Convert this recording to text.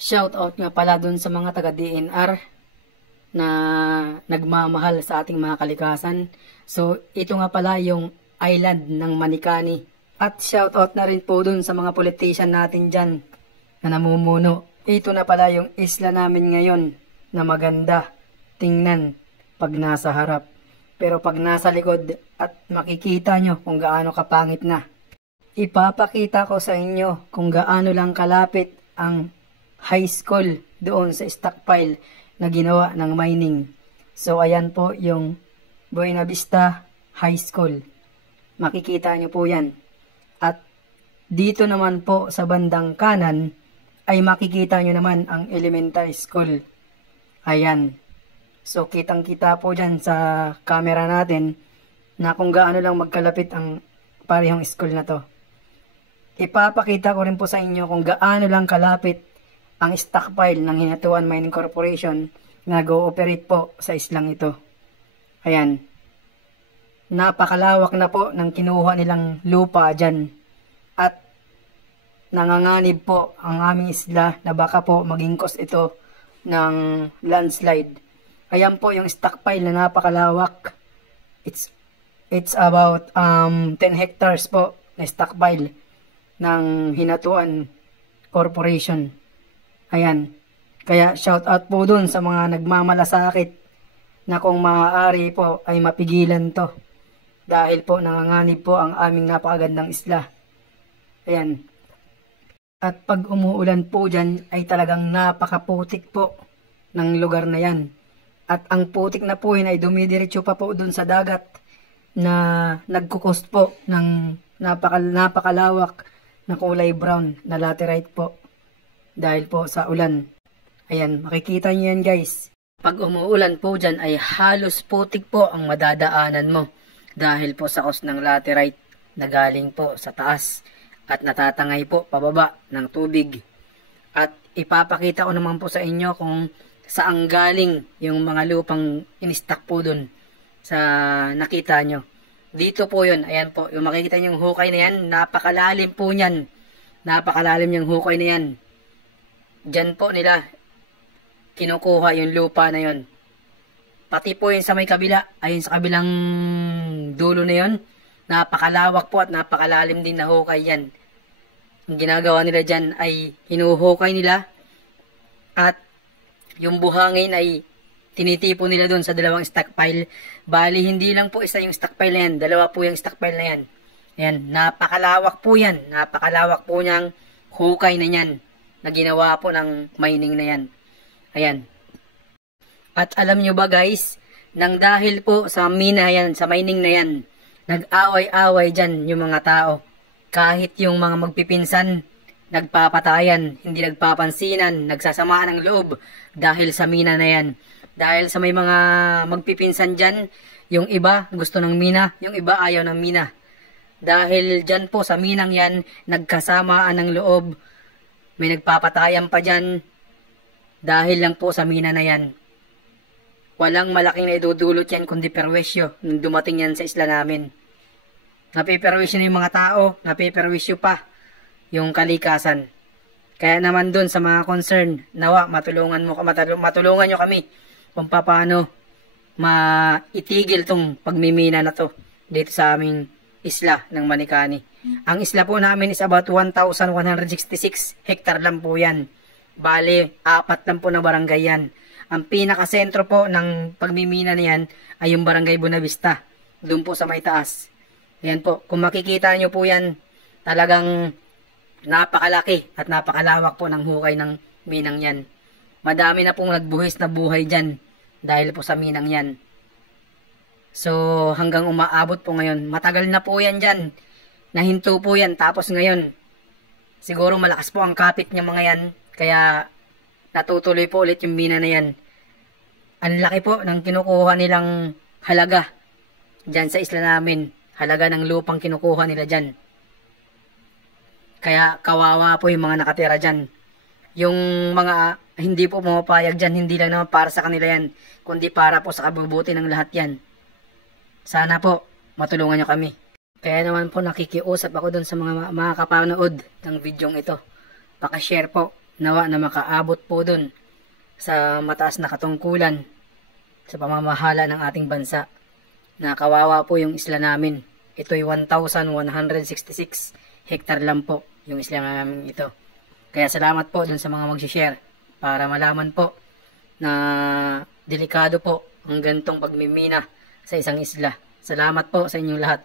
Shout out nga pala dun sa mga taga DNR na nagmamahal sa ating mga kalikasan. So, ito nga pala yung island ng Manikani. At shout out na rin po dun sa mga politician natin dyan na namumuno. Ito na pala yung isla namin ngayon na maganda tingnan pag nasa harap. Pero pag nasa likod at makikita nyo kung gaano kapangit na. Ipapakita ko sa inyo kung gaano lang kalapit ang high school doon sa stockpile na ginawa ng mining. So ayan po yung Buena Vista High School. Makikita nyo po yan. At dito naman po sa bandang kanan ay makikita nyo naman ang elementary school. Ayan. So kitang kita po dyan sa camera natin na kung gaano lang magkalapit ang parehong school na to. Ipapakita ko rin po sa inyo kung gaano lang kalapit ang stockpile ng Hinatuan Mining Corporation na go-operate po sa islang ito. Ayan. Napakalawak na po ng kinuha nilang lupa dyan. At nanganganib po ang aming isla na baka po maging cause ito ng landslide. Ayan po yung stockpile na napakalawak. It's about 10 hectares po na stockpile ng Hinatuan Corporation. Ayan. Kaya shout out po dun sa mga nagmamalasakit na kung maaari po ay mapigilan to. Dahil po nanganganib po ang aming napakagandang isla. Ayan. At pag umuulan po dyan ay talagang napakaputik po ng lugar na yan. At ang putik na po yun ay dumidiretso pa po dun sa dagat na nagkukost po ng napakalawak na kulay brown na laterite po. Dahil po sa ulan. Ayan, makikita niyo yan guys. Pag umuulan po dyan ay halos putik po ang madadaanan mo. Dahil po sa cause ng laterite na galing po sa taas. At natatangay po pababa ng tubig. At ipapakita ko naman po sa inyo kung saan galing yung mga lupang in-stack po dun sa nakita nyo. Dito po yun, ayan po, yung makikita nyo yung hukay na yan, napakalalim po nyan. Napakalalim yung hukay na yan. Diyan po nila kinukuha yung lupa na yon. Pati po yun sa may kabila, ayun sa kabilang dulo na yon, napakalawak po at napakalalim din na hukay yan. Ang ginagawa nila dyan ay hinuhukay nila at yung buhangin ay tinitipo nila doon sa dalawang stockpile. Bali hindi lang po isa yung stockpile na yan, dalawa po yung stockpile na yan. Ayan, napakalawak po yan, napakalawak po niyang hukay na yan na ginawa po ng mining na yan. Ayan. At alam nyo ba guys, nang dahil po sa mina yan, sa mining na yan, nag-away-away dyan yung mga tao. Kahit yung mga magpipinsan, nagpapatayan, hindi nagpapansinan, nagsasamaan ng loob dahil sa mina na yan. Dahil sa may mga magpipinsan dyan, yung iba gusto ng mina, yung iba ayaw ng mina. Dahil dyan po sa minang yan, nagkasamaan ng loob. May nagpapatayan pa dyan dahil lang po sa mina na yan. Walang malaking naidudulot yan kundi perwisyo nung dumating yan sa isla namin. Napiperwisyo na yung mga tao, napiperwisyo pa yung kalikasan. Kaya naman dun sa mga concern, nawa matulungan nyo kami kung paano maitigil tong pagmimina na to dito sa aming isla ng Manikani. Ang isla po namin is about 1,166 hektar lang po yan. Bale, 4 lang po na barangay yan. Ang pinakasentro po ng pagmimina na yan ay yung barangay Buena Vista. Doon po sa may taas. Ayan po, kung makikita nyo po yan, talagang napakalaki at napakalawak po ng hukay ng minang yan. Madami na pong nagbuhis na buhay dyan dahil po sa minang yan. So, hanggang umaabot po ngayon. Matagal na po yan dyan. Nahinto po yan. Tapos ngayon, siguro malakas po ang kapit niya mga yan. Kaya, natutuloy po ulit yung mina na yan. Ang laki po ng kinukuha nilang halaga dyan sa isla namin. Halaga ng lupang kinukuha nila dyan. Kaya, kawawa po yung mga nakatira dyan. Yung mga hindi po pumapayag dyan, hindi lang naman para sa kanila yan, kundi para po sa kabubuti ng lahat yan. Sana po, matulungan nyo kami. Kaya naman po nakikiusap ako dun sa mga kapanood ng videong ito. Pakashare po nawa na makaabot po dun sa mataas na katungkulan sa pamamahala ng ating bansa. Na kawawa po yung isla namin. Ito'y 1,166 hektar lang po yung isla namin ito. Kaya salamat po dun sa mga mag-share para malaman po na delikado po ang gantong pagmimina sa isang isla. Salamat po sa inyong lahat.